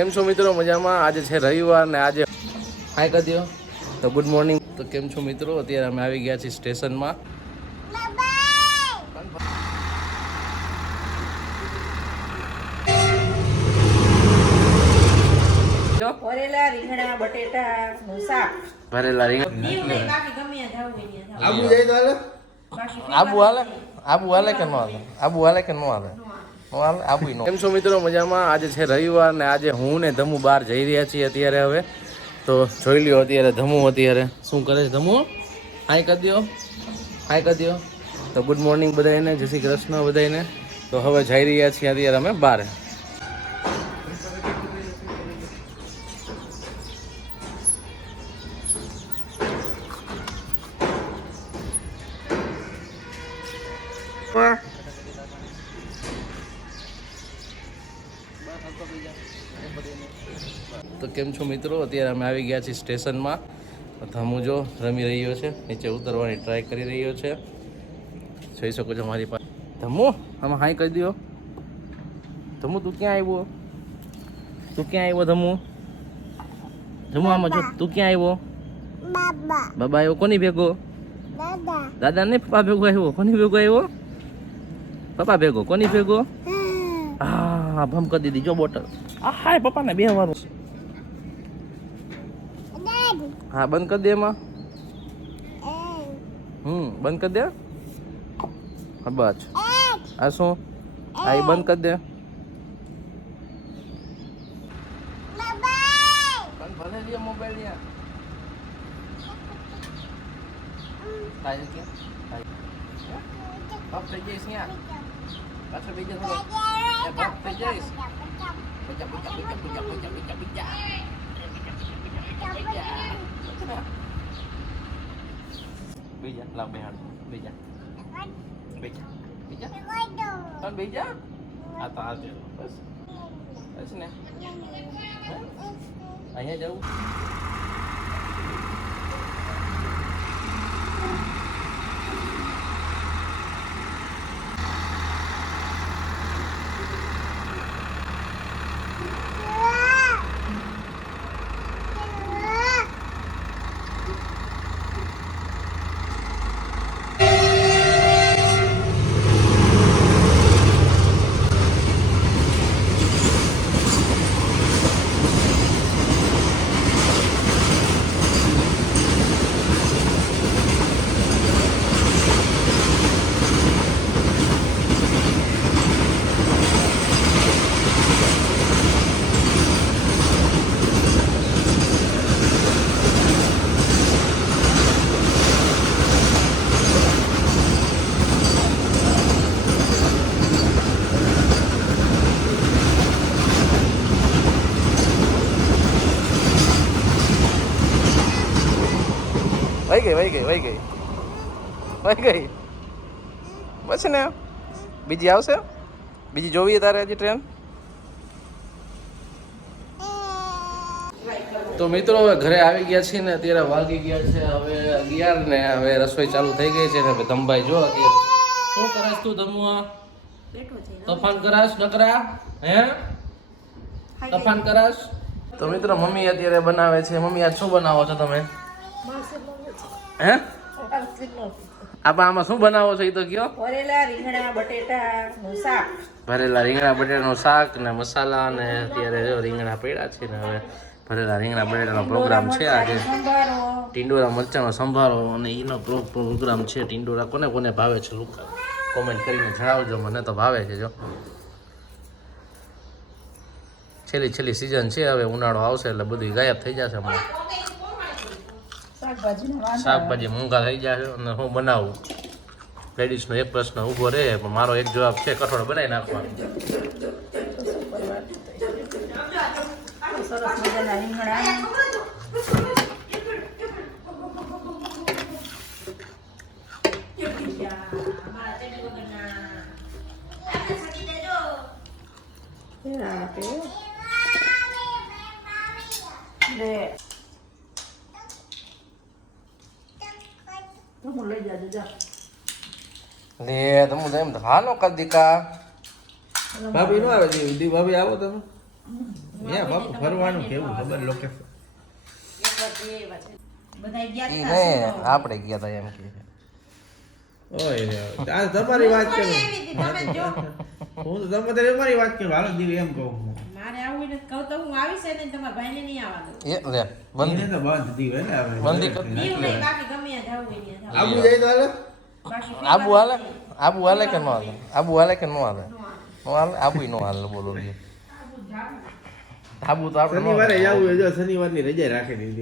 કેમ છો મિત્રો? મજામાં? આજે છે રવિવાર ને આજે હાય કરી દો તો ગુડ મોર્નિંગ. તો કેમ છો મિત્રો? અત્યારે અમે આવી ગયા છીએ સ્ટેશનમાં. ભરેલા રીંગણા બટેટાનું શાક. ભરેલા રીંગણા આબુ હાલે કે ન હાલે? આબુ હાલે કે ન હાલે? આબુ નો. કેમ છો મિત્રો? મજામાં? આજે છે રવિવાર ને આજે હું ને ધમુ બહાર જઈ રહ્યા છીએ અત્યારે. હવે તો જોઈ લ્યો અત્યારે ધમુ અત્યારે શું કરે છે. ધમુ હાય કરી દો, હાય કરી દો તો ગુડ મોર્નિંગ બધાને, જય શ્રી કૃષ્ણ બધાને. તો હવે જઈ રહ્યા છીએ અત્યારે અમે બહાર. તો કેમ છો મિત્રો? અત્યારે અમે આવી ગયા છીએ સ્ટેશનમાં. ધમુ જો રમી રહ્યો છે, નીચે ઉતરવાની ટ્રાય કરી રહ્યો છે, જોઈ શકો છો મારી પાસે. ધમુ આમાં હાઈ કરી દો. ધમુ તું ક્યાં આવ્યો? તું ક્યાં આવ્યો ધમુ? ધમુ આમાં જો તું ક્યાં આવ્યો? બાબા આવ્યો. કોની ભેગો? દાદા ને પપ્પા ભેગો આવ્યો. કોની ભેગો આવ્યો? પપ્પા ભેગો. કોની ભેગો? હા ભમ કરી દીધી જો બોટલ. હાય પપ્પાને બે વારું. હા બંધ કરી દે એમાં. બંધ કરી દે. હા બસ. આ શું? હા એ બંધ કરી દે. ભલે દે મોબાઈલ યાર. કાઈ કે બાપ થઈ જઈશ યાર. પાછો બીજો થોડો એ બાપ થઈ જઈશ. પૂજા પૂજા પૂજા પૂજા પૂજા પૂજા પૂજા. બીજા લાવ બેહાડ. બીજા બીજા બીજા પણ બીજા આ તો આવજો બસ બસ ને. અહીંયા જવું. વહી ગઈ બસ ને. બીજી આવશે? બીજી જોવી તારે હજી ટ્રેન? તો મિત્રો હવે ઘરે આવી ગયા છીએ ને અત્યારે વાગી ગયા છે હવે 11 ને હવે રસોઈ ચાલુ થઈ ગઈ છે ને હવે ધમભાઈ જો અત્યારે શું કરસ તું? ધમુઆ તોફાન કરાશ નકરા? હે તોફાન કરાશ? તો મિત્રો મમ્મી અત્યારે બનાવે છે. મમ્મી આજ શું બનાવો છો તમે? હે આપા આમાં શું બનાવો છો એ તો કયો? ભરેલા રીંગણા બટેટાનું શાક. ભરેલા રીંગણા બટેટાનું શાક ને મસાલા ને અત્યારે જો રીંગણા પડ્યા છે ને હવે ભરેલા રીંગણા બટેટાનો પ્રોગ્રામ છે આજે. ટીંડોરા મરચાંનો સંભારો અને એનો પ્રોગ્રામ છે. ટીંડોરા કોને કોને ભાવે છે કોમેન્ટ કરીને જણાવજો. મને તો ભાવે છે. જો છેલ્લી સિઝન છે, હવે ઉનાળો આવશે એટલે બધું ગાયબ થઈ જશે હમણાં. શાકભાજી મોંઘા થઈ જાય અને હું બનાવું? લેડીઝનો એક પ્રશ્ન ઊભો રહે પણ મારો એક જવાબ છે, કઠોળ બનાવી નાખવાનું. સરસ મજાના રીંગણા. લે તમે એમ હાલો કર દીકા. ભાભી નો આવે દી ભાભી આવો તમે. એ બાપુ ફરવાનું કેવું ખબર લોકેશન બધા ગયા ઈ હતા ને આપણે ગયા હતા એમ કે ઓય રે આ તમારી વાત કોની કરું આવી હતી? તમે જો હું તો તમે તમારી વાત કરું હાલો દીવ એમ કહું હું મારે આવું ને કહું તો હું આવીશ ને તમારા ભાઈને નહીં આવવા દઉં. એ લે બંધી એને તો બંધ દીવ હે ને આપણે બંધી કર. દીવ નહીં, બાકી ગમે ત્યાં જવું હોય ત્યાં આબુ જાય તો હાલે જાઓ. બાકી આબુ હાલે આબુ હાલે કે ન હાલે આબુ હાલે કે ન હાલે નો હાલે આબુ નો હાલે બોલો આબુ તો આપણે નો હાલે. શનિવારે જવું હોય જો શનિવારની રજા રાખી દીધી